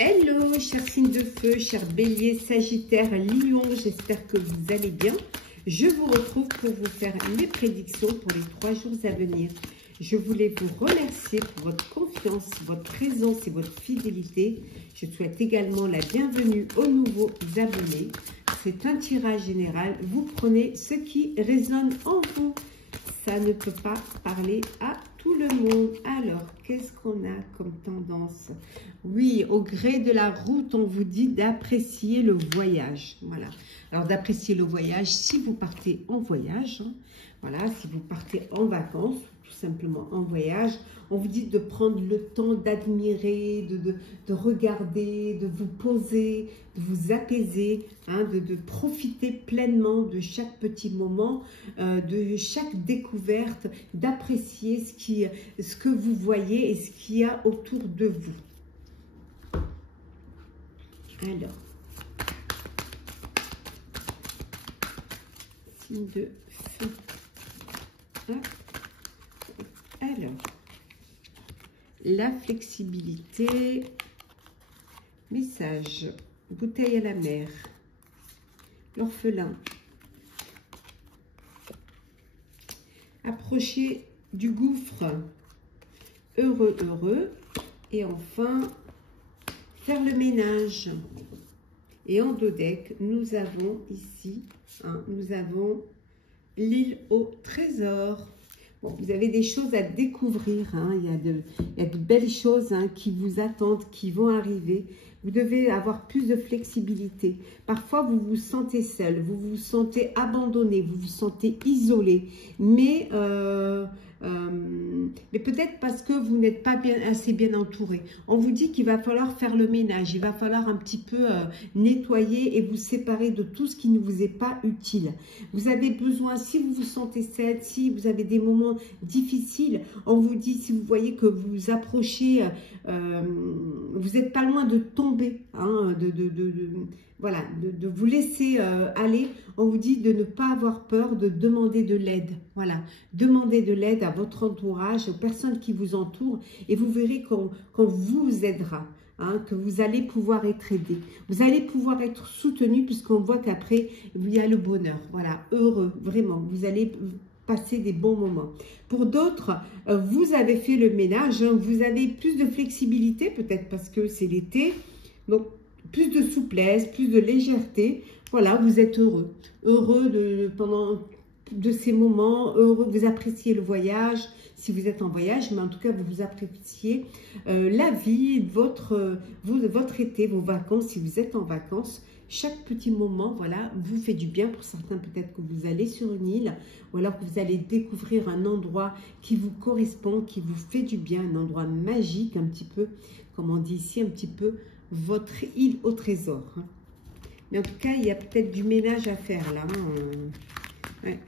Hello, chers signes de feu, chers béliers, sagittaires, lions, j'espère que vous allez bien. Je vous retrouve pour vous faire les prédictions pour les 3 jours à venir. Je voulais vous remercier pour votre confiance, votre présence et votre fidélité. Je souhaite également la bienvenue aux nouveaux abonnés. C'est un tirage général. Vous prenez ce qui résonne en vous. Ça ne peut pas parler à tout le monde. Alors, qu'est-ce qu'on a comme tendance? Oui, au gré de la route, on vous dit d'apprécier le voyage. Voilà. Alors, d'apprécier le voyage, si vous partez en voyage, hein, voilà, si vous partez en vacances, tout simplement en voyage, on vous dit de prendre le temps d'admirer, de regarder, de vous poser, de vous apaiser, hein, de profiter pleinement de chaque petit moment, de chaque découverte, d'apprécier ce que vous voyez et ce qu'il y a autour de vous. Alors, signe de feu. Alors, la flexibilité, message, bouteille à la mer, l'orphelin, approcher du gouffre, heureux, heureux, et enfin, faire le ménage. Et en dos deck, nous avons ici, hein, nous avons l'île au trésor. Bon, vous avez des choses à découvrir, hein. Il y a de belles choses, hein, qui vous attendent, qui vont arriver. Vous devez avoir plus de flexibilité. Parfois, vous vous sentez seul, vous vous sentez abandonné, vous vous sentez isolé. Mais peut-être parce que vous n'êtes pas assez bien entouré. On vous dit qu'il va falloir faire le ménage, il va falloir un petit peu nettoyer et vous séparer de tout ce qui ne vous est pas utile. Vous avez besoin, si vous vous sentez seul, si vous avez des moments difficiles, on vous dit, si vous voyez que vous approchez, vous n'êtes pas loin de tomber, hein, voilà, de vous laisser aller, on vous dit de ne pas avoir peur de demander de l'aide. Voilà, demandez de l'aide à votre entourage, aux personnes qui vous entourent, et vous verrez qu'on vous aidera, hein, que vous allez pouvoir être aidé. Vous allez pouvoir être soutenu, puisqu'on voit qu'après, il y a le bonheur. Voilà, heureux, vraiment, vous allez passer des bons moments. Pour d'autres, vous avez fait le ménage, hein, vous avez plus de flexibilité, peut-être parce que c'est l'été, donc plus de souplesse, plus de légèreté. Voilà, vous êtes heureux. Heureux pendant ces moments, heureux, vous appréciez le voyage, si vous êtes en voyage, mais en tout cas, vous appréciez la vie, votre été, vos vacances, si vous êtes en vacances. Chaque petit moment, voilà, vous fait du bien. Pour certains, peut-être que vous allez sur une île, ou alors que vous allez découvrir un endroit qui vous correspond, qui vous fait du bien, un endroit magique, un petit peu, comme on dit ici, un petit peu, votre île au trésor. Hein. Mais en tout cas, il y a peut-être du ménage à faire là. Hein. Ouais.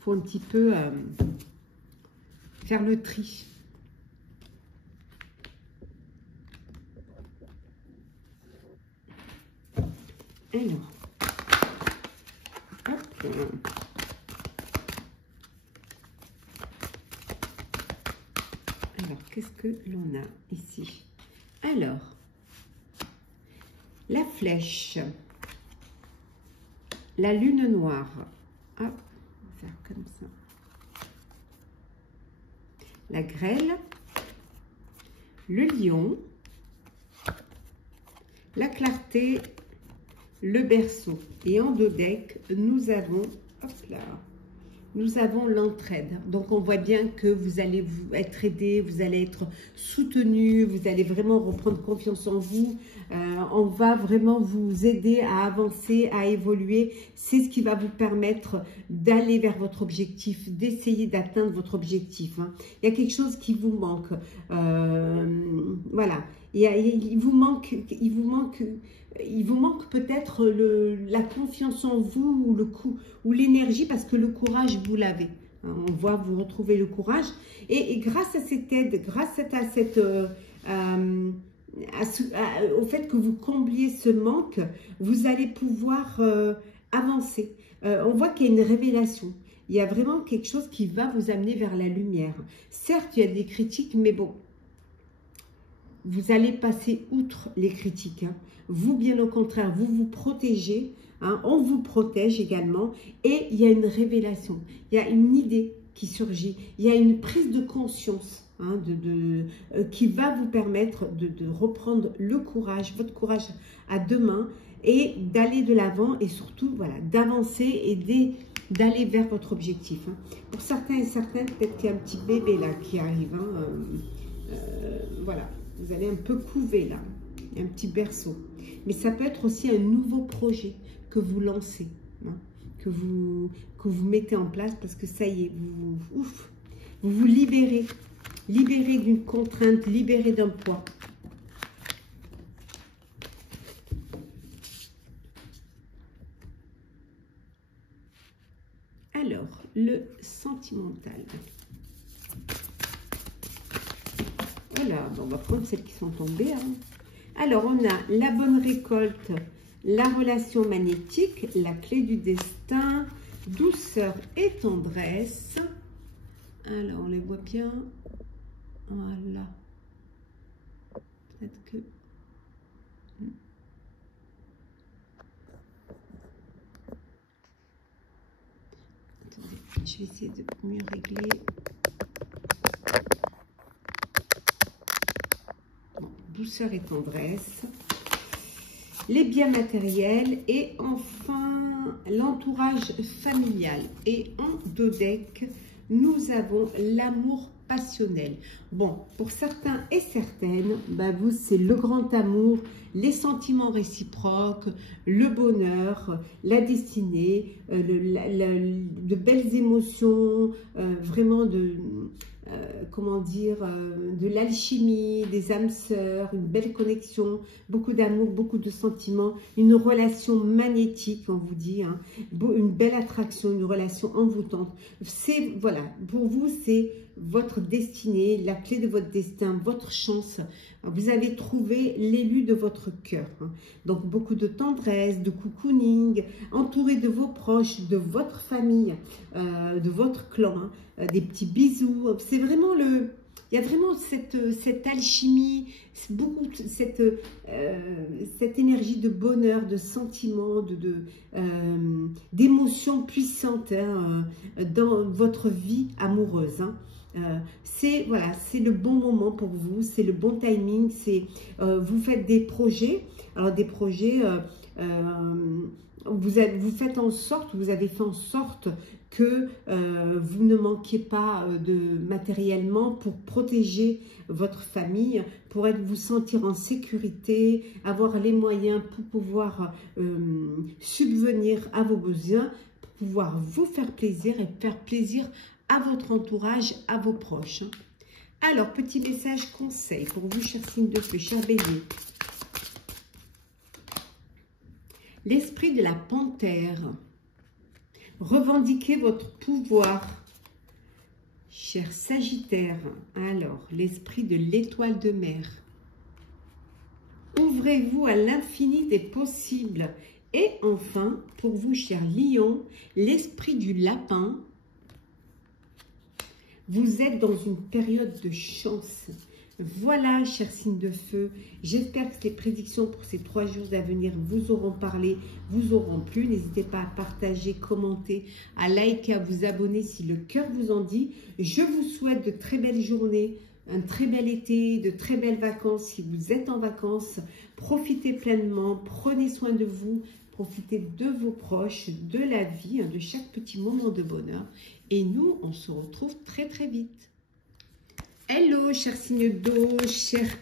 Faut un petit peu faire le tri. Alors, hop. Alors, qu'est-ce que l'on a ici? Alors, la flèche, la lune noire. Hop, on va faire comme ça. La grêle, le lion, la clarté, le berceau. Et en dos deck, nous avons, hop là, nous avons l'entraide. Donc, on voit bien que vous allez être aidé, vous allez être soutenu, vous allez vraiment reprendre confiance en vous. On va vraiment vous aider à avancer, à évoluer. C'est ce qui va vous permettre d'aller vers votre objectif, d'essayer d'atteindre votre objectif. Hein. Il y a quelque chose qui vous manque. Voilà. Il vous manque peut-être la confiance en vous ou l'énergie, parce que le courage, vous l'avez. On voit, vous retrouvez le courage. Et grâce à cette aide, grâce à cette... au fait que vous combliez ce manque, vous allez pouvoir avancer. On voit qu'il y a une révélation. Il y a vraiment quelque chose qui va vous amener vers la lumière. Certes, il y a des critiques, mais bon, vous allez passer outre les critiques. Hein. Vous, bien au contraire, vous vous protégez. Hein, on vous protège également. Et il y a une révélation. Il y a une idée qui surgit. Il y a une prise de conscience. Hein, qui va vous permettre de reprendre le courage, votre courage à deux mains et d'aller de l'avant et surtout voilà, d'avancer et d'aller vers votre objectif. Hein. Pour certains et certaines, peut-être qu'il y a un petit bébé là qui arrive. Hein, voilà, vous allez un peu couver là, un petit berceau. Mais ça peut être aussi un nouveau projet que vous lancez, hein, que vous mettez en place parce que ça y est, vous vous libérez. Libéré d'une contrainte, libéré d'un poids. Alors, le sentimental. Voilà, bon, on va prendre celles qui sont tombées. Hein. Alors, on a la bonne récolte, la relation magnétique, la clé du destin, douceur et tendresse. Alors, on les voit bien. Voilà. Peut-être que... Attendez, je vais essayer de mieux régler. Bon, douceur et tendresse. Les biens matériels et enfin l'entourage familial. Et en deux decks, nous avons l'amour passionnel. Bon, pour certains et certaines, bah vous, c'est le grand amour, les sentiments réciproques, le bonheur, la destinée, de belles émotions, vraiment comment dire, de l'alchimie, des âmes sœurs, une belle connexion, beaucoup d'amour, beaucoup de sentiments, une relation magnétique, on vous dit, hein, une belle attraction, une relation envoûtante. C'est, voilà, pour vous, c'est votre destinée, la clé de votre destin, votre chance. Vous avez trouvé l'élu de votre cœur. Hein. Donc, beaucoup de tendresse, de cocooning, entouré de vos proches, de votre famille, de votre clan, hein, des petits bisous. C'est vraiment le... Il y a vraiment cette alchimie, beaucoup cette énergie de bonheur, de sentiments, d'émotions puissantes hein, dans votre vie amoureuse. Hein. C'est voilà, c'est le bon moment pour vous, c'est le bon timing. Vous faites des projets, alors des projets. Vous faites en sorte, vous avez fait en sorte que vous ne manquiez pas matériellement pour protéger votre famille, pour vous sentir en sécurité, avoir les moyens pour pouvoir subvenir à vos besoins, pour pouvoir vous faire plaisir et faire plaisir à votre entourage, à vos proches. Alors, petit message conseil pour vous, chers signes de feu, chers béliers. L'esprit de la panthère. Revendiquez votre pouvoir. Cher Sagittaire. Alors, l'esprit de l'étoile de mer. Ouvrez-vous à l'infini des possibles. Et enfin, pour vous, cher Lion, l'esprit du lapin. Vous êtes dans une période de chance. Voilà, chers signes de feu, j'espère que les prédictions pour ces 3 jours à venir vous auront parlé, vous auront plu. N'hésitez pas à partager, commenter, à liker, à vous abonner si le cœur vous en dit. Je vous souhaite de très belles journées, un très bel été, de très belles vacances. Si vous êtes en vacances, profitez pleinement, prenez soin de vous, profitez de vos proches, de la vie, de chaque petit moment de bonheur. Et nous, on se retrouve très très vite. Hello, chers signes d'eau, chers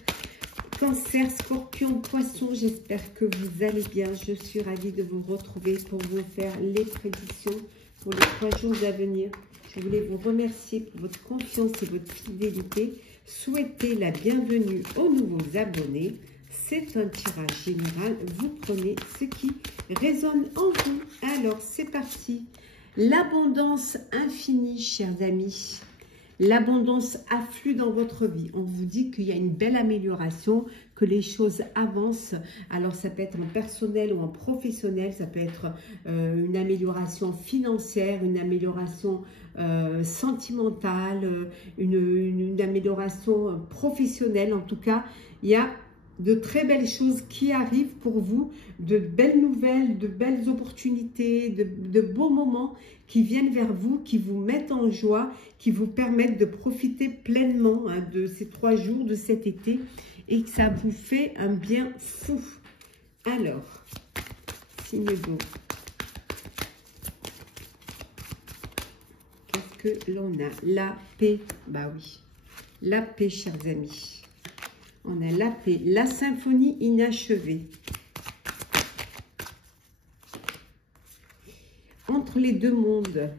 Cancer, Scorpion, Poisson, j'espère que vous allez bien. Je suis ravie de vous retrouver pour vous faire les prédictions pour les 3 jours à venir. Je voulais vous remercier pour votre confiance et votre fidélité. Souhaiter la bienvenue aux nouveaux abonnés. C'est un tirage général. Vous prenez ce qui résonne en vous. Alors, c'est parti. L'abondance infinie, chers amis. L'abondance afflue dans votre vie. On vous dit qu'il y a une belle amélioration, que les choses avancent. Alors, ça peut être en personnel ou en professionnel. Ça peut être une amélioration financière, une amélioration sentimentale, une amélioration professionnelle. En tout cas, il y a de très belles choses qui arrivent pour vous, de belles nouvelles, de belles opportunités, de beaux moments qui viennent vers vous, qui vous mettent en joie, qui vous permettent de profiter pleinement de ces 3 jours de cet été et que ça vous fait un bien fou. Alors, signe d'eau. Qu'est-ce que l'on a? La paix. Bah oui, la paix, chers amis. On a la paix, la symphonie inachevée. Entre les deux mondes.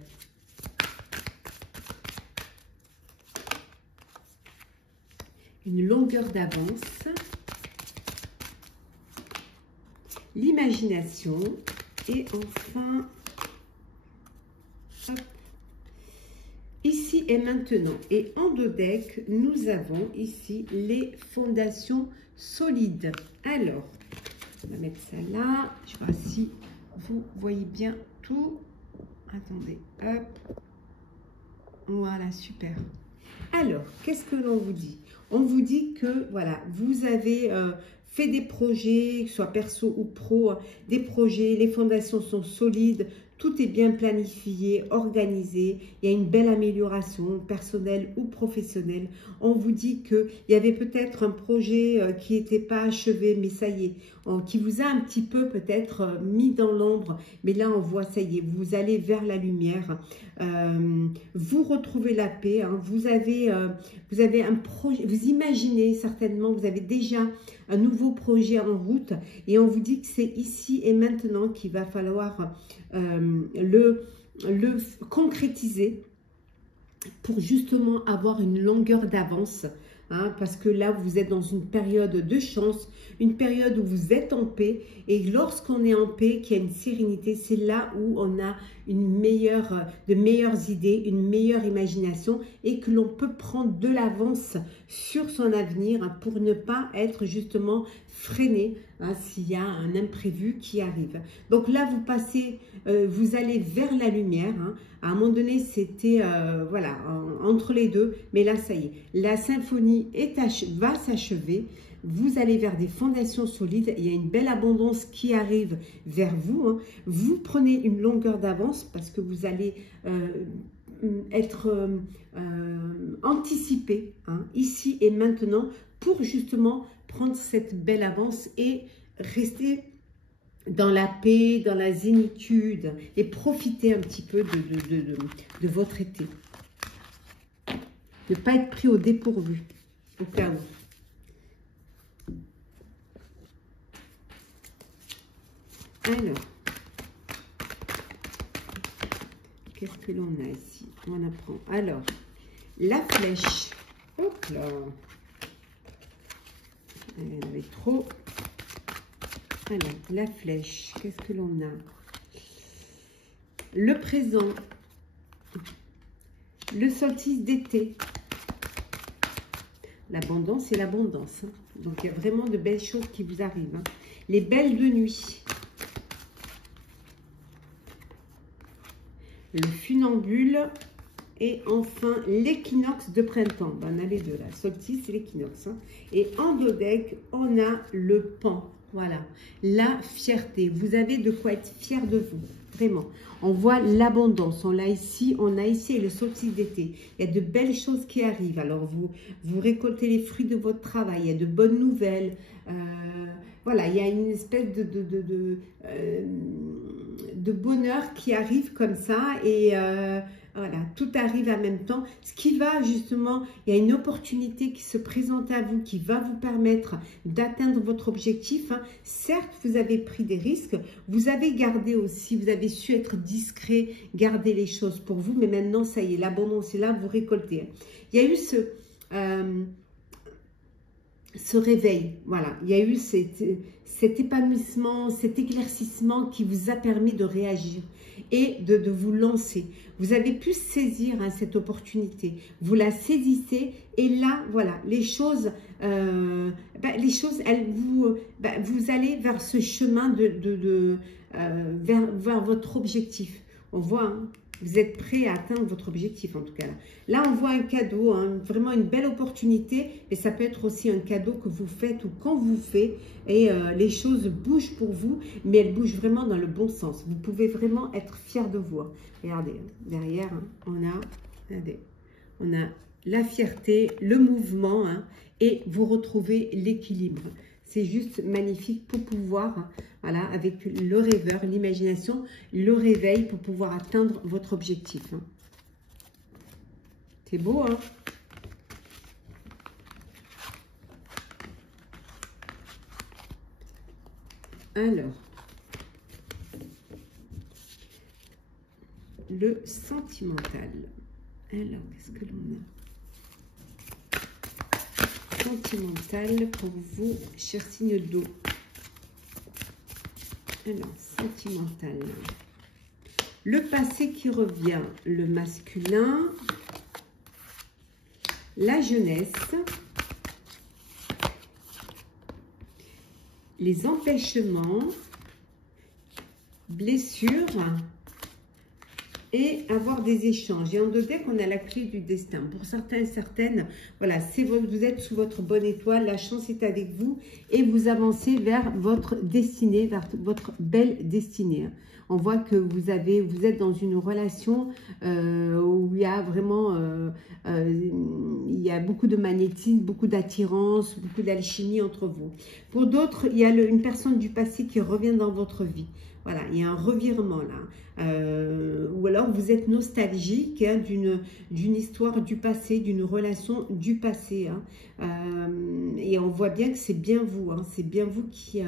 Une longueur d'avance. L'imagination. Et enfin, hop, ici et maintenant. Et en deux decks, nous avons ici les fondations solides. Alors, on va mettre ça là. Je vois si vous voyez bien tout. Attendez, hop. Voilà, super. Alors, qu'est-ce que l'on vous dit? On vous dit que, voilà, vous avez fait des projets, que ce soit perso ou pro, des projets, les fondations sont solides, tout est bien planifié, organisé, il y a une belle amélioration personnelle ou professionnelle. On vous dit qu'il y avait peut-être un projet qui n'était pas achevé, mais ça y est, qui vous a un petit peu peut-être mis dans l'ombre. Mais là, on voit, ça y est, vous allez vers la lumière. Vous retrouvez la paix. Hein, vous avez un projet, vous imaginez certainement, vous avez déjà un nouveau projet en route. Et on vous dit que c'est ici et maintenant qu'il va falloir le concrétiser pour justement avoir une longueur d'avance, hein, parce que là vous êtes dans une période de chance, une période où vous êtes en paix, et lorsqu'on est en paix, qu'il y a une sérénité, c'est là où on a de meilleures idées, une meilleure imagination, et que l'on peut prendre de l'avance sur son avenir, hein, pour ne pas être justement freiné, hein, s'il y a un imprévu qui arrive. Donc là, vous passez, vous allez vers la lumière. Hein. À un moment donné, c'était voilà, entre les deux, mais là, ça y est, la symphonie va s'achever. Vous allez vers des fondations solides, il y a une belle abondance qui arrive vers vous. Hein. Vous prenez une longueur d'avance parce que vous allez être anticipé, hein, ici et maintenant, pour justement prendre cette belle avance et rester dans la paix, dans la zénitude et profiter un petit peu de votre été. Ne pas être pris au dépourvu, au cas où. Alors, qu'est-ce que l'on a ici? On apprend. Alors, la flèche. Hop là. Elle en avait trop. Alors, la flèche. Qu'est-ce que l'on a? Le présent. Le solstice d'été. L'abondance et l'abondance. Hein. Donc, il y a vraiment de belles choses qui vous arrivent. Hein. Les belles de nuit. Le funambule et enfin l'équinoxe de printemps. Ben, on a les deux là, solstice et l'équinoxe. Hein. Et en deux decks, on a le pan. Voilà, la fierté. Vous avez de quoi être fier de vous, vraiment. On voit l'abondance. On a ici le solstice d'été. Il y a de belles choses qui arrivent. Alors vous récoltez les fruits de votre travail. Il y a de bonnes nouvelles. Voilà, il y a une espèce de bonheur qui arrive comme ça et voilà, tout arrive en même temps. Ce qui va justement, il y a une opportunité qui se présente à vous, qui va vous permettre d'atteindre votre objectif. Hein. Certes, vous avez pris des risques, vous avez gardé aussi, vous avez su être discret, garder les choses pour vous, mais maintenant, ça y est, l'abondance est là, vous récoltez. Il y a eu ce réveil, voilà, il y a eu cet épanouissement, cet éclaircissement qui vous a permis de réagir. et de vous lancer. Vous avez pu saisir hein, cette opportunité. Vous la saisissez et là, voilà, les choses, elles vous allez vers ce chemin vers votre objectif. On voit, hein, vous êtes prêt à atteindre votre objectif en tout cas. Là on voit un cadeau, hein, vraiment une belle opportunité. Et ça peut être aussi un cadeau que vous faites ou quand vous faites. Et les choses bougent pour vous, mais elles bougent vraiment dans le bon sens. Vous pouvez vraiment être fier de vous. Regardez, derrière, hein, on a la fierté, le mouvement hein, et vous retrouvez l'équilibre. C'est juste magnifique pour pouvoir, voilà, avec le rêveur, l'imagination, le réveil pour pouvoir atteindre votre objectif. Hein. C'est beau, hein? Alors, le sentimental. Alors, qu'est-ce que l'on a? Sentimental pour vous, cher signe d'eau. Alors, sentimental. Le passé qui revient, le masculin, la jeunesse, les empêchements, blessures et avoir des échanges. Et en deux decks, on a la clé du destin. Pour certains et certaines, voilà, vous êtes sous votre bonne étoile, la chance est avec vous et vous avancez vers votre destinée, vers votre belle destinée. On voit que vous êtes dans une relation où il y a vraiment il y a beaucoup de magnétisme, beaucoup d'attirance, beaucoup d'alchimie entre vous. Pour d'autres, il y a une personne du passé qui revient dans votre vie. Voilà, il y a un revirement là. Ou alors vous êtes nostalgique hein, d'une histoire du passé, d'une relation du passé. Hein. Et on voit bien que c'est bien vous, hein, c'est bien vous qui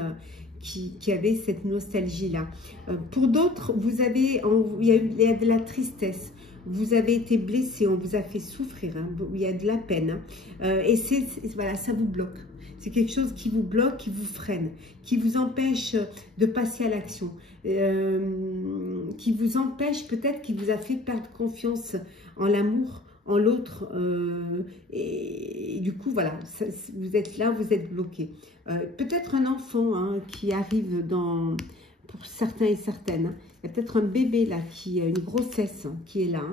avez cette nostalgie-là. Pour d'autres, il y a de la tristesse. Vous avez été blessé, on vous a fait souffrir, hein, il y a de la peine. Hein. Et voilà, ça vous bloque. C'est quelque chose qui vous bloque, qui vous freine, qui vous empêche de passer à l'action, qui vous empêche peut-être, qui vous a fait perdre confiance en l'amour, en l'autre. Et du coup, voilà, vous êtes là, vous êtes bloqué. Peut-être un enfant hein, qui arrive pour certains et certaines. Hein. Il y a peut-être un bébé là, qui a une grossesse hein, qui est là.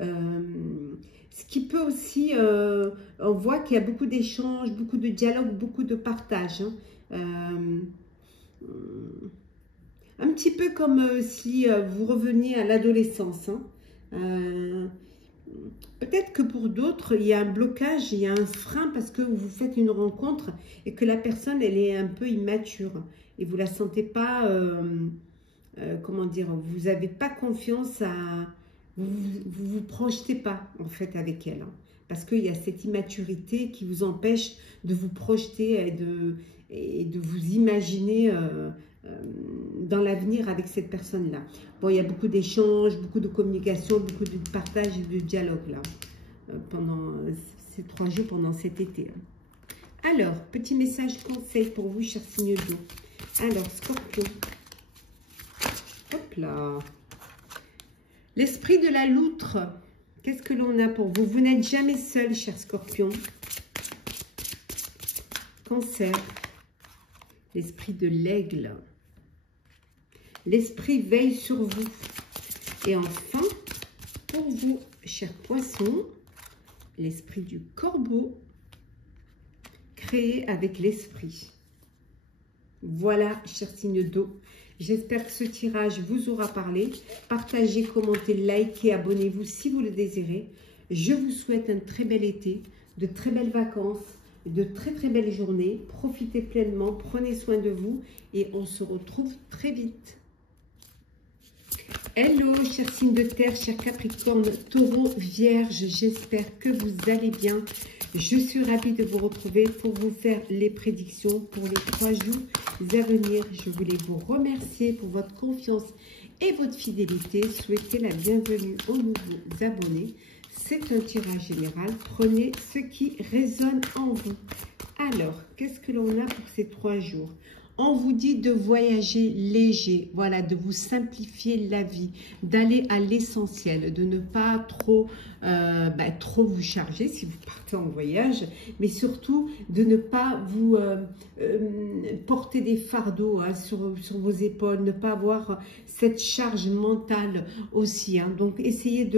Hein. Ce qui peut aussi, on voit qu'il y a beaucoup d'échanges, beaucoup de dialogues, beaucoup de partage. Hein. Un petit peu comme si vous reveniez à l'adolescence. Hein. Peut-être que pour d'autres, il y a un blocage, il y a un frein parce que vous faites une rencontre et que la personne, elle est un peu immature. Et vous ne la sentez pas, comment dire, vous n'avez pas confiance vous projetez pas en fait avec elle. Hein, parce qu'il y a cette immaturité qui vous empêche de vous projeter et de vous imaginer dans l'avenir avec cette personne-là. Bon, il y a beaucoup d'échanges, beaucoup de communication, beaucoup de partage et de dialogue là, pendant ces 3 jours, pendant cet été. Alors, petit message conseil pour vous, chers signes d'eau. Alors, Scorpion. Hop là. L'esprit de la loutre. Qu'est-ce que l'on a pour vous? Vous n'êtes jamais seul, cher Scorpion. Cancer. L'esprit de l'aigle. L'esprit veille sur vous. Et enfin, pour vous, cher Poisson, l'esprit du corbeau, créé avec l'esprit. Voilà, cher signe d'eau. J'espère que ce tirage vous aura parlé. Partagez, commentez, likez, abonnez-vous si vous le désirez. Je vous souhaite un très bel été, de très belles vacances, de très très belles journées. Profitez pleinement, prenez soin de vous et on se retrouve très vite. Hello, chers signes de terre, chers Capricorne, Taureau, Vierge, j'espère que vous allez bien. Je suis ravie de vous retrouver pour vous faire les prédictions pour les 3 jours à venir. Je voulais vous remercier pour votre confiance et votre fidélité. Souhaitez la bienvenue aux nouveaux abonnés. C'est un tirage général. Prenez ce qui résonne en vous. Alors, qu'est-ce que l'on a pour ces 3 jours? On vous dit de voyager léger, voilà, de vous simplifier la vie, d'aller à l'essentiel, de ne pas trop, trop vous charger si vous partez en voyage, mais surtout de ne pas vous porter des fardeaux hein, sur vos épaules, ne pas avoir cette charge mentale aussi. Hein. Donc, essayez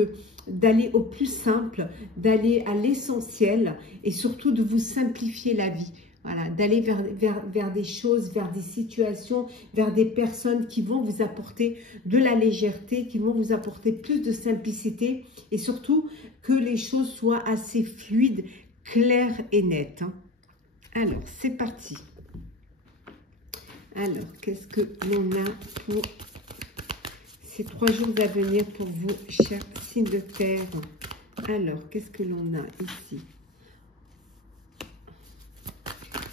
d'aller au plus simple, d'aller à l'essentiel et surtout de vous simplifier la vie. Voilà, d'aller vers des choses, vers des situations, vers des personnes qui vont vous apporter de la légèreté, qui vont vous apporter plus de simplicité et surtout que les choses soient assez fluides, claires et nettes. Hein. Alors, c'est parti. Alors, qu'est-ce que l'on a pour ces 3 jours à venir pour vous, chers signes de terre? Alors, qu'est-ce que l'on a ici?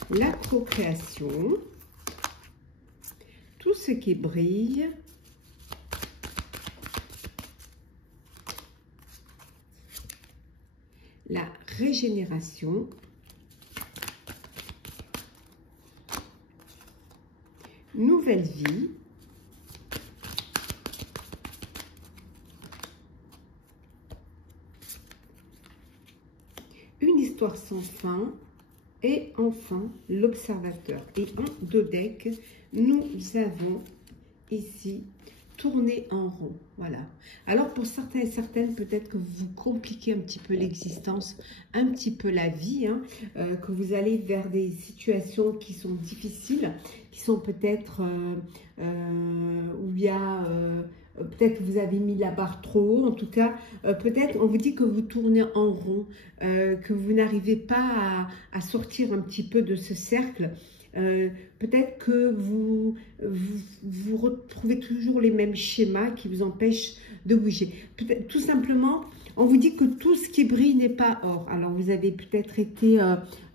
La procréation, tout ce qui brille, la régénération, nouvelle vie, une histoire sans fin, et enfin l'observateur. Et en 2 decks, nous avons ici tourné en rond. Voilà. Alors pour certains et certaines, peut-être que vous compliquez un petit peu l'existence, un petit peu la vie, hein, que vous allez vers des situations qui sont difficiles, qui sont peut-être où il y a peut-être que vous avez mis la barre trop haut. En tout cas, peut-être on vous dit que vous tournez en rond, que vous n'arrivez pas à sortir un petit peu de ce cercle. Peut-être que vous retrouvez toujours les mêmes schémas qui vous empêchent de bouger. Tout simplement, on vous dit que tout ce qui brille n'est pas or. Alors, vous avez peut-être été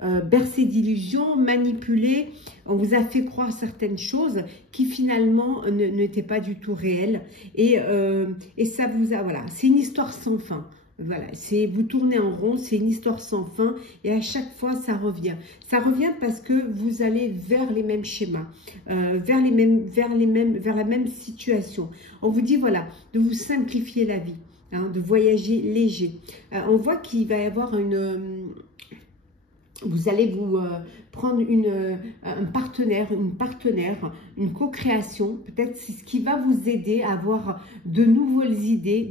bercé d'illusions, manipulé. On vous a fait croire certaines choses qui finalement n'étaient pas du tout réelles. Et ça vous a... Voilà, c'est une histoire sans fin. Voilà, vous tournez en rond, c'est une histoire sans fin et à chaque fois ça revient. Ça revient parce que vous allez vers les mêmes schémas, vers la même situation. On vous dit voilà, de vous simplifier la vie, hein, de voyager léger. On voit qu'il va y avoir vous allez vous prendre un partenaire, une co-création. Peut-être c'est ce qui va vous aider à avoir de nouvelles idées,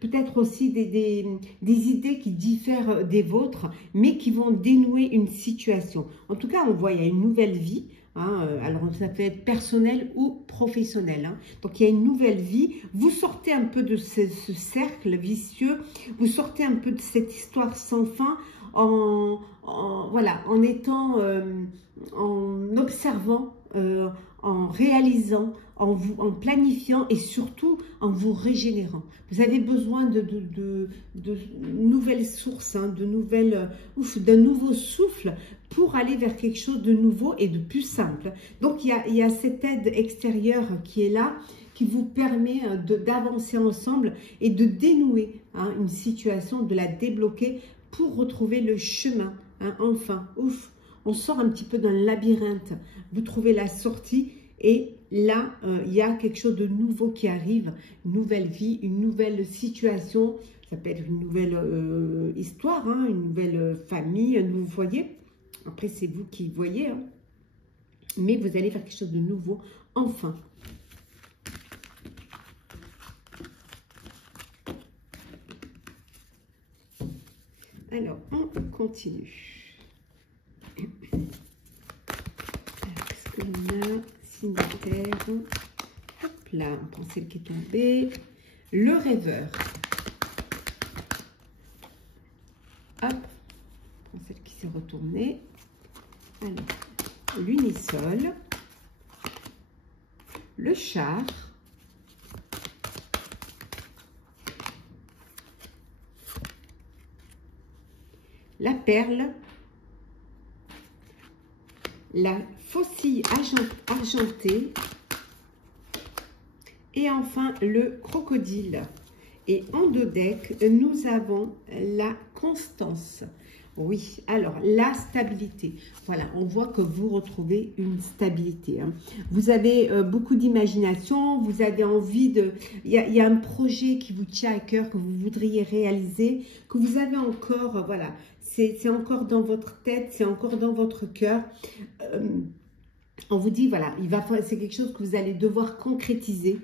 peut-être aussi des idées qui diffèrent des vôtres, mais qui vont dénouer une situation. En tout cas, on voit il y a une nouvelle vie. Hein, alors ça peut être personnel ou professionnel. Hein. Donc il y a une nouvelle vie. Vous sortez un peu de ce cercle vicieux. Vous sortez un peu de cette histoire sans fin. Voilà, en étant, en observant, en réalisant, en planifiant et surtout en vous régénérant. Vous avez besoin de nouvelles sources, hein, d'un nouveau souffle pour aller vers quelque chose de nouveau et de plus simple. Donc il y a cette aide extérieure qui est là, qui vous permet d'avancer ensemble et de dénouer hein, une situation, de la débloquer pour retrouver le chemin. Hein, enfin, ouf, on sort un petit peu d'un labyrinthe. Vous trouvez la sortie et là, il y a quelque chose de nouveau qui arrive. Une nouvelle vie, une nouvelle situation. Ça peut être une nouvelle histoire, hein, une nouvelle famille, un nouveau foyer. Après, c'est vous qui voyez. Hein. Mais vous allez faire quelque chose de nouveau, enfin. Alors, on continue. Qu'est-ce que l'on a? Signe de terre. Hop là, on prend celle qui est tombée. Le rêveur. Hop, on prend celle qui s'est retournée. Alors, l'unisol. Le char. La perle, la faucille argentée et enfin le crocodile. Et en 2 decks, nous avons la constance. Oui, alors la stabilité. Voilà, on voit que vous retrouvez une stabilité. Hein. Vous avez beaucoup d'imagination, vous avez envie de... Il y a un projet qui vous tient à cœur, que vous voudriez réaliser, que vous avez encore, voilà, c'est encore dans votre tête, c'est encore dans votre cœur. On vous dit, voilà, c'est quelque chose que vous allez devoir concrétiser.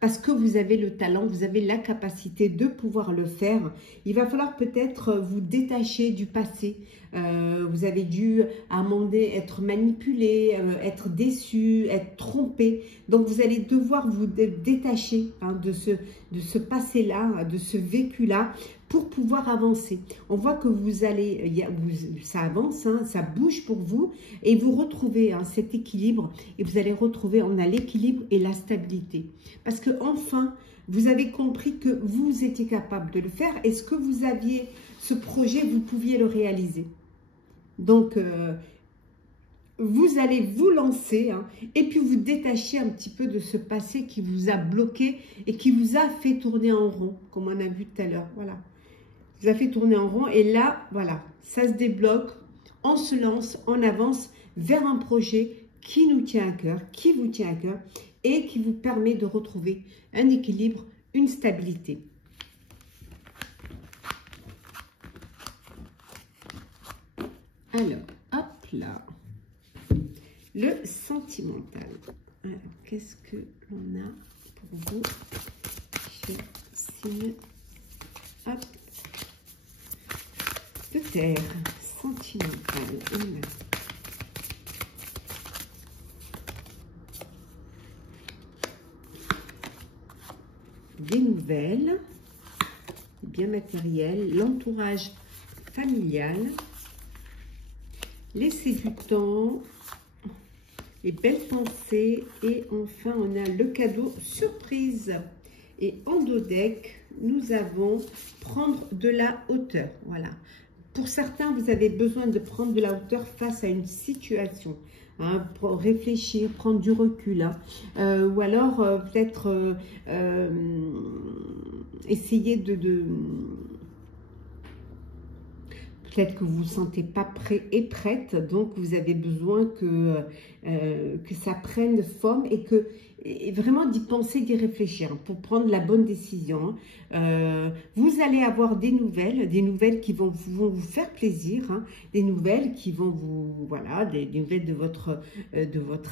Parce que vous avez le talent, vous avez la capacité de pouvoir le faire. Il va falloir peut-être vous détacher du passé. Vous avez dû à un moment donné être manipulé, être déçu, être trompé. Donc vous allez devoir vous détacher hein, de ce passé-là, de ce vécu-là, pour pouvoir avancer. On voit que vous allez, ça avance, hein, ça bouge pour vous et vous retrouvez hein, cet équilibre et vous allez retrouver, on a l'équilibre et la stabilité. Parce que enfin, vous avez compris que vous étiez capable de le faire et ce que vous aviez, ce projet, vous pouviez le réaliser. Donc, vous allez vous lancer hein, et puis vous détacher un petit peu de ce passé qui vous a bloqué et qui vous a fait tourner en rond, comme on a vu tout à l'heure. Voilà. Vous a fait tourner en rond et là, voilà, ça se débloque, on se lance, on avance vers un projet qui nous tient à cœur, qui vous tient à cœur et qui vous permet de retrouver un équilibre, une stabilité. Alors, hop là, le sentimental. Alors, qu'est-ce que l'on a pour vous, cher signe, hop, de terre, sentimental. Des nouvelles, bien matériel, l'entourage familial, laisser du temps, les belles pensées et enfin on a le cadeau surprise. Et en dos deck, nous avons prendre de la hauteur. Voilà. Pour certains, vous avez besoin de prendre de la hauteur face à une situation. Hein, pour réfléchir, prendre du recul. Hein. Ou alors, peut-être essayer peut-être que vous ne vous sentez pas prêt et prête, donc vous avez besoin que ça prenne forme et vraiment d'y penser, d'y réfléchir pour prendre la bonne décision. Vous allez avoir des nouvelles qui vont vous faire plaisir, hein, des nouvelles qui vont vous, voilà, des nouvelles de votre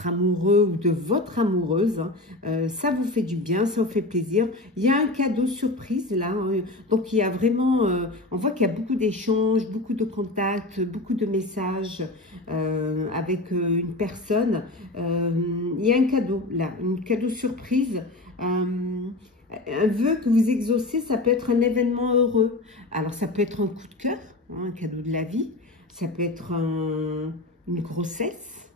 amoureux ou de votre amoureuse. Hein. Ça vous fait du bien, ça vous fait plaisir. Il y a un cadeau surprise là, hein, donc il y a vraiment, on voit qu'il y a beaucoup d'échanges, beaucoup de contacts, beaucoup de messages avec une personne. Il y a un cadeau là, un cadeau surprise, un vœu que vous exaucez, ça peut être un événement heureux. Alors ça peut être un coup de cœur, hein, un cadeau de la vie, ça peut être une grossesse,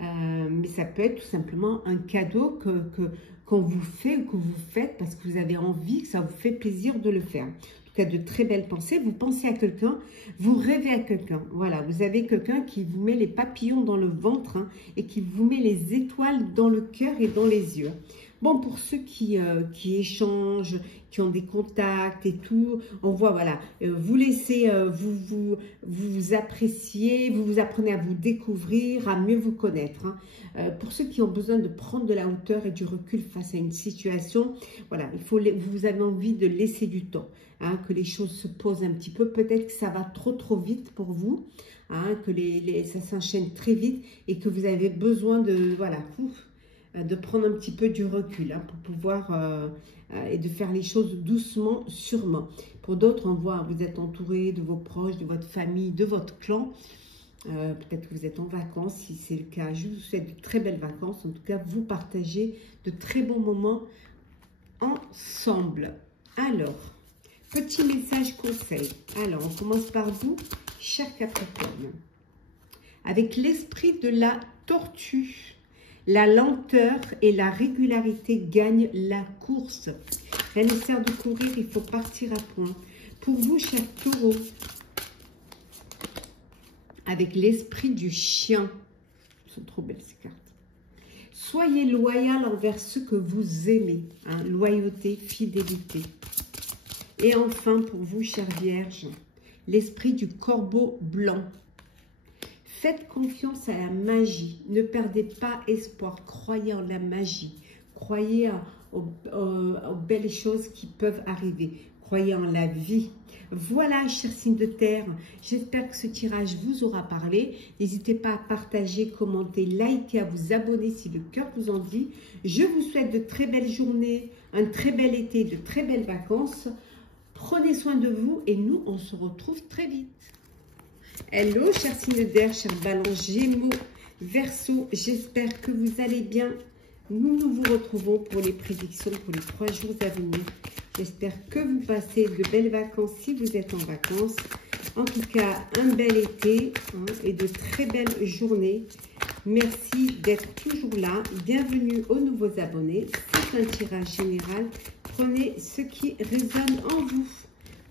mais ça peut être tout simplement un cadeau qu'on vous fait ou que vous faites parce que vous avez envie, que ça vous fait plaisir de le faire. En tout cas, de très belles pensées, vous pensez à quelqu'un, vous rêvez à quelqu'un. Voilà, vous avez quelqu'un qui vous met les papillons dans le ventre hein, et qui vous met les étoiles dans le cœur et dans les yeux. Bon, pour ceux qui échangent, qui ont des contacts et tout, on voit, voilà, vous laissez, vous appréciez, vous apprenez à vous découvrir, à mieux vous connaître. Hein. Pour ceux qui ont besoin de prendre de la hauteur et du recul face à une situation, voilà, vous avez envie de laisser du temps, hein, que les choses se posent un petit peu. Peut-être que ça va trop vite pour vous, hein, que ça s'enchaîne très vite et que vous avez besoin de, voilà, de prendre un petit peu du recul hein, pour pouvoir et de faire les choses doucement, sûrement. Pour d'autres, on voit, vous êtes entouré de vos proches, de votre famille, de votre clan. Peut-être que vous êtes en vacances, si c'est le cas. Je vous souhaite de très belles vacances. En tout cas, vous partagez de très bons moments ensemble. Alors, petit message conseil. Alors, on commence par vous, cher Capricorne. Avec l'esprit de la tortue, la lenteur et la régularité gagnent la course. Rien ne sert de courir, il faut partir à point. Pour vous, cher Taureau, avec l'esprit du chien, ce sont trop belles ces cartes. Soyez loyal envers ceux que vous aimez. Hein, loyauté, fidélité. Et enfin, pour vous, chère Vierge, l'esprit du corbeau blanc. Faites confiance à la magie. Ne perdez pas espoir. Croyez en la magie. Croyez aux belles choses qui peuvent arriver. Croyez en la vie. Voilà, chers signes de terre, j'espère que ce tirage vous aura parlé. N'hésitez pas à partager, commenter, liker, à vous abonner si le cœur vous en dit. Je vous souhaite de très belles journées, un très bel été, de très belles vacances. Prenez soin de vous et nous, on se retrouve très vite. Hello, chers signes d'air, chers balance, Gémeaux, Verseau, j'espère que vous allez bien. Nous vous retrouvons pour les prédictions pour les 3 jours à venir. J'espère que vous passez de belles vacances si vous êtes en vacances. En tout cas, un bel été et de très belles journées. Merci d'être toujours là. Bienvenue aux nouveaux abonnés. C'est un tirage général. Prenez ce qui résonne en vous.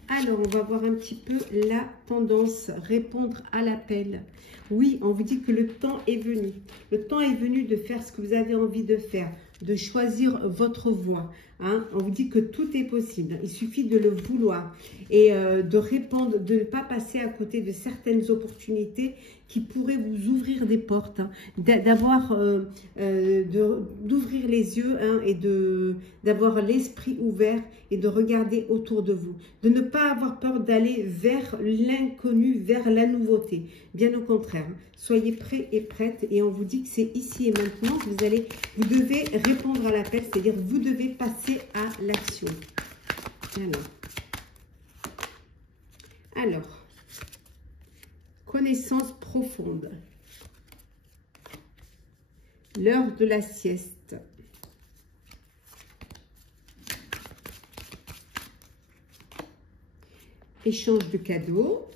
Alors, on va voir un petit peu la tendance, répondre à l'appel. Oui, on vous dit que le temps est venu. Le temps est venu de faire ce que vous avez envie de faire, de choisir votre voie. On vous dit que tout est possible. Il suffit de le vouloir et de répondre, de ne pas passer à côté de certaines opportunités qui pourraient vous ouvrir des portes, d'ouvrir les yeux et d'avoir l'esprit ouvert et de regarder autour de vous. De ne pas avoir peur d'aller vers l'inconnu, vers la nouveauté. Bien au contraire, soyez prêts et prêtes et on vous dit que c'est ici et maintenant que vous devez répondre à l'appel, c'est-à-dire vous devez passer à l'action. Alors, connaissance profonde. L'heure de la sieste. Échange de cadeaux.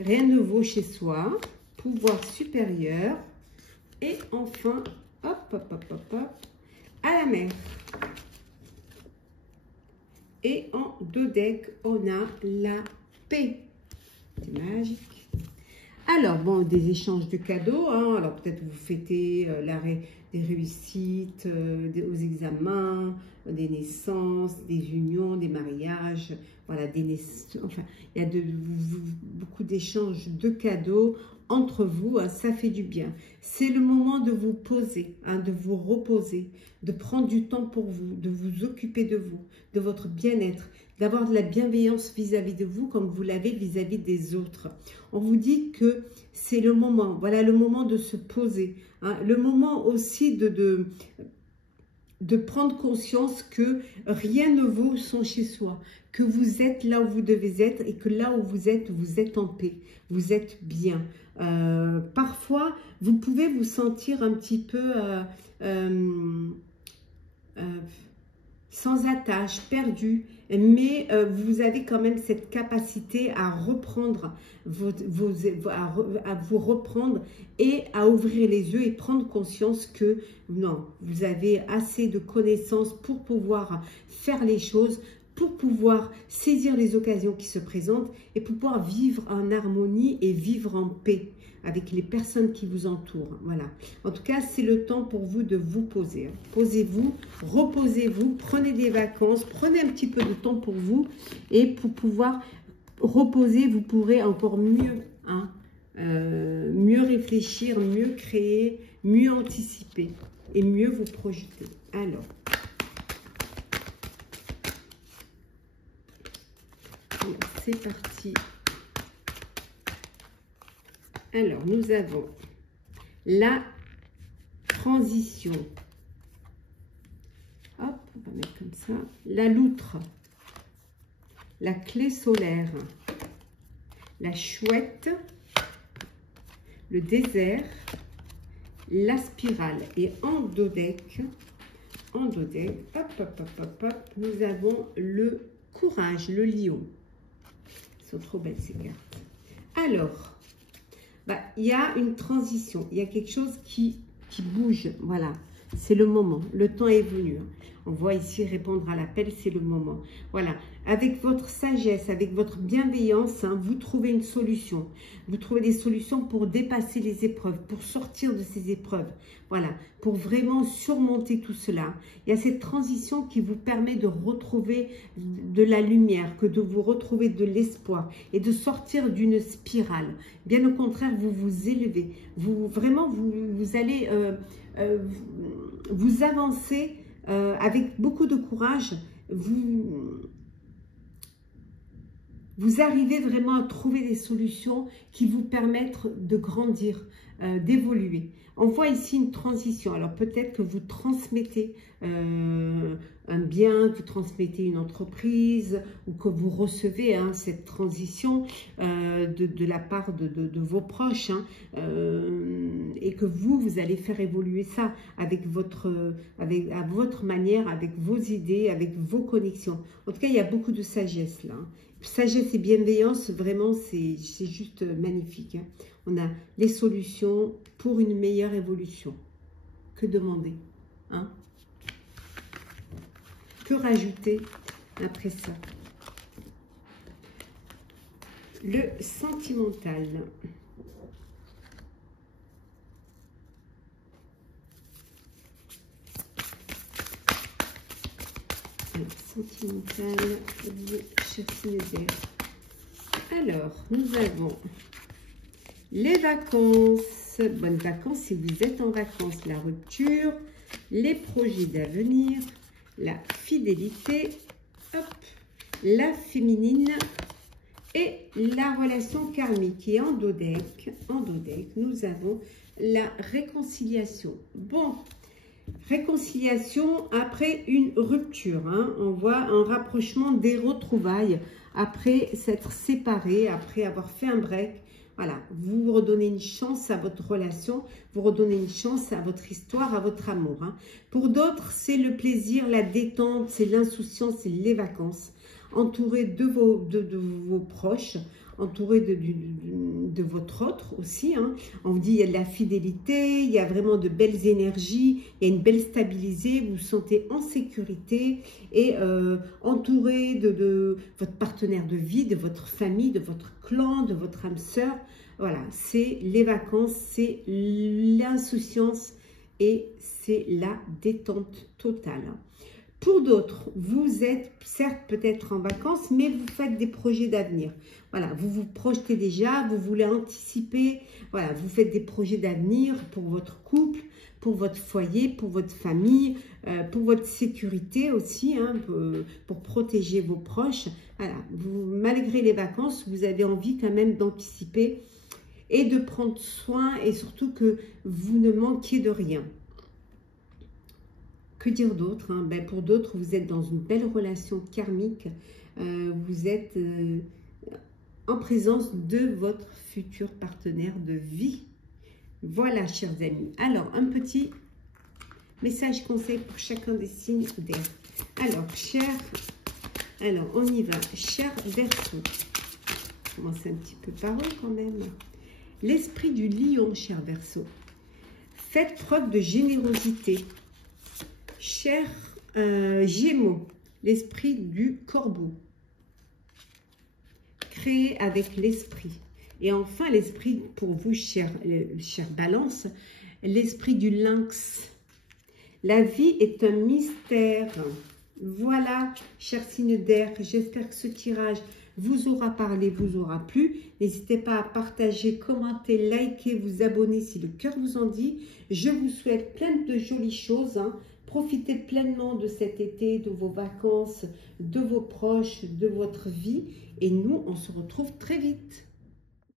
Rien ne vaut chez soi. Pouvoir supérieur. Et enfin, hop, à la mer. Et en 2 decks, on a la paix. C'est magique. Alors, bon, des échanges de cadeaux. Alors, peut-être vous fêtez l'arrêt des réussites aux examens, des naissances, des unions, des mariages. Voilà, des naissances. Enfin, il y a beaucoup d'échanges de cadeaux entre vous. Ça fait du bien. C'est le moment de vous poser, de vous reposer, de prendre du temps pour vous, de vous occuper de vous, de votre bien-être, d'avoir de la bienveillance vis-à-vis de vous comme vous l'avez vis-à-vis des autres. On vous dit que c'est le moment, voilà le moment de se poser, le moment aussi de prendre conscience que rien ne vaut son chez soi, que vous êtes là où vous devez être et que là où vous êtes en paix, vous êtes bien. Parfois, vous pouvez vous sentir un petit peu sans attache, perdu, mais vous avez quand même cette capacité à reprendre à vous reprendre et à ouvrir les yeux et prendre conscience que non, vous avez assez de connaissances pour pouvoir faire les choses, pour pouvoir saisir les occasions qui se présentent et pour pouvoir vivre en harmonie et vivre en paix avec les personnes qui vous entourent. Voilà. En tout cas, c'est le temps pour vous de vous poser. Posez-vous, reposez-vous, prenez des vacances, prenez un petit peu de temps pour vous et pour pouvoir reposer, vous pourrez encore mieux, mieux réfléchir, mieux créer, mieux anticiper et mieux vous projeter. Alors, c'est parti. Alors, nous avons la transition. Hop, on va mettre comme ça. La loutre. La clé solaire. La chouette. Le désert. La spirale. Et en dos deck, hop, nous avons le courage, le lion. Elles sont trop belles ces cartes. Alors, il y a une transition, il y a quelque chose qui bouge, voilà, c'est le moment, le temps est venu. On voit ici répondre à l'appel, c'est le moment. Voilà, avec votre sagesse, avec votre bienveillance, hein, vous trouvez une solution. Vous trouvez des solutions pour dépasser les épreuves, pour sortir de ces épreuves. Voilà, pour vraiment surmonter tout cela. Il y a cette transition qui vous permet de retrouver de la lumière, que de vous retrouver de l'espoir et de sortir d'une spirale. Bien au contraire, vous vous élevez. Vous allez vous avancer avec beaucoup de courage. Vous arrivez vraiment à trouver des solutions qui vous permettent de grandir, d'évoluer. On voit ici une transition. Alors peut-être que vous transmettez un bien, que vous transmettez une entreprise ou que vous recevez cette transition de la part de vos proches et que vous allez faire évoluer ça avec à votre manière, avec vos idées, avec vos connexions. En tout cas, il y a beaucoup de sagesse là. Sagesse et bienveillance, vraiment, c'est juste magnifique. Hein. On a les solutions pour une meilleure évolution. Que demander hein? Que rajouter après ça? Le sentimental. Sentimental, cher signe d'air. Alors, nous avons les vacances. Bonnes vacances si vous êtes en vacances. La rupture, les projets d'avenir, la fidélité, hop, la féminine et la relation karmique. Et en dos deck, nous avons la réconciliation. Bon. Réconciliation après une rupture, hein. On voit un rapprochement des retrouvailles après s'être séparé, après avoir fait un break. Voilà, vous redonnez une chance à votre relation, vous redonnez une chance à votre histoire, à votre amour. Hein. Pour d'autres, c'est le plaisir, la détente, c'est l'insouciance, c'est les vacances. Entouré de vos proches, entouré de votre autre aussi. Hein. On vous dit il y a de la fidélité, il y a vraiment de belles énergies, il y a une belle stabilité, vous vous sentez en sécurité et entouré de votre partenaire de vie, de votre famille, de votre clan, de votre âme sœur. Voilà, c'est les vacances, c'est l'insouciance et c'est la détente totale. Pour d'autres, vous êtes certes peut-être en vacances, mais vous faites des projets d'avenir. Voilà, vous vous projetez déjà, vous voulez anticiper. Voilà, vous faites des projets d'avenir pour votre couple, pour votre foyer, pour votre famille, pour votre sécurité aussi, hein, pour protéger vos proches. Voilà, malgré les vacances, vous avez envie quand même d'anticiper et de prendre soin et surtout que vous ne manquiez de rien. Que dire d'autre hein? Ben, pour d'autres, vous êtes dans une belle relation karmique. Vous êtes en présence de votre futur partenaire de vie. Voilà, chers amis. Alors, un petit message conseil pour chacun des signes d'air. Alors, on y va. Cher Verseau. On commence un petit peu par eux quand même. L'esprit du lion, cher Verseau. Faites preuve de générosité. Cher Gémeaux, l'esprit du corbeau. Créé avec l'esprit. Et enfin, l'esprit pour vous, cher Balance, l'esprit du lynx. La vie est un mystère. Voilà, cher signe d'air, j'espère que ce tirage vous aura parlé, vous aura plu. N'hésitez pas à partager, commenter, liker, vous abonner si le cœur vous en dit. Je vous souhaite plein de jolies choses. Hein. Profitez pleinement de cet été, de vos vacances, de vos proches, de votre vie. Et nous, on se retrouve très vite.